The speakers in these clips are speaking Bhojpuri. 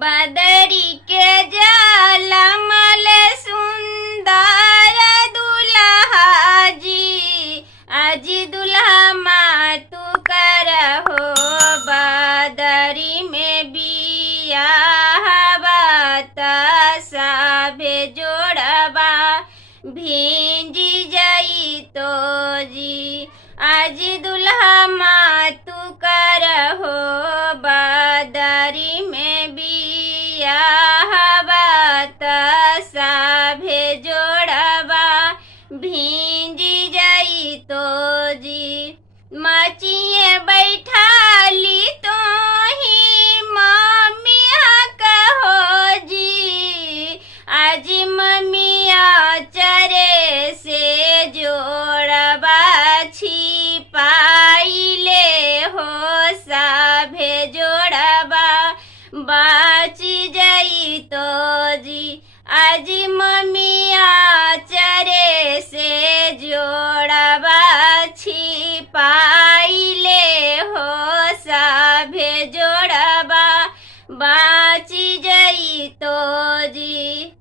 बदरी के जलमल सुंदर दुल्हा जी, अजी दुल्हा मातु करहो बदरी में बियाह बात साभे जोड़बा भींजी जई तो जी, अजी दुल्हा मातु करहो बदरी में बियाह बात साभे जोड़बा भींजी जई तो जी। मचिए बैठाली तो ही मम्मी कहो जी, आज मम्मिया चरे से जोड़बा छिपाई ले हो साभे जोड़बा बाची जई तो जी, आज मम्मिया चरे से जोड़बा छिपाई ले हो साभे जोड़बा बाची जई तो जी।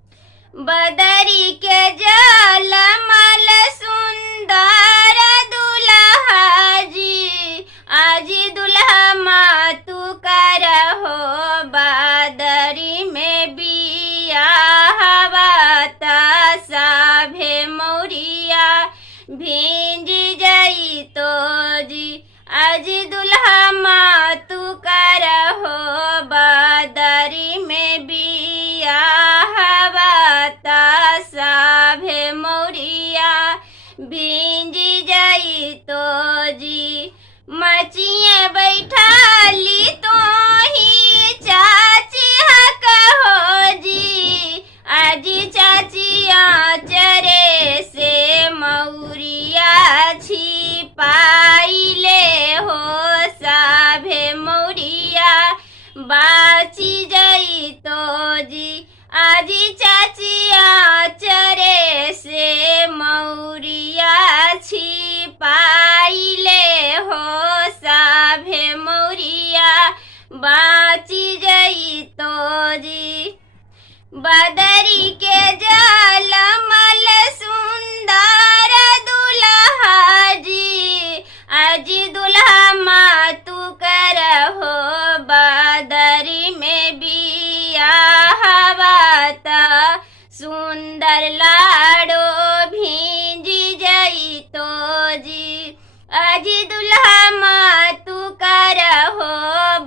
बदरी के जलमल सुंदर दुल्हा जी, आजी दुल्हा मातु करहो बदरी में बियाह बात साभे मौरिया भींजी जई तो जी, आजी दुल्हा मातु करहो बदरी में बियाह बात साभे मौरिया भींजी जई तो जी। मचिए बैठाली तो ही चाची कहो जी, आजी चाचिया चरे से मौरिया छिपाई ले हो साभे मौरिया बाची जई तो जी, आजी चाचिया चरे से मौरिया छिपाई ले हो साभे मौरिया बाची जई तो जी। बदरी के जलमल सुंदर दुल्हा जी, अजी दुल्हा मातु करहो बदरी में बियाह बात सुंदर लाडो भींजी जई तो जी, अजी दुल्हा मातु करहो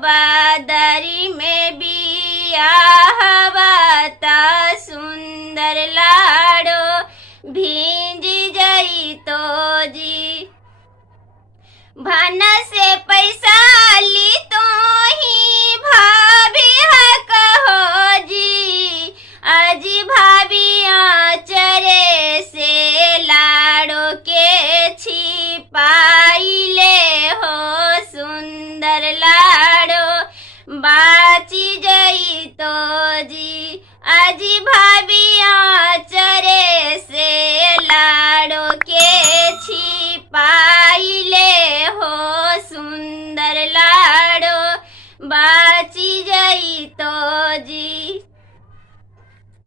बदरी में बियाह बात सुंदर लाडो भींजी जई तो जी। भन से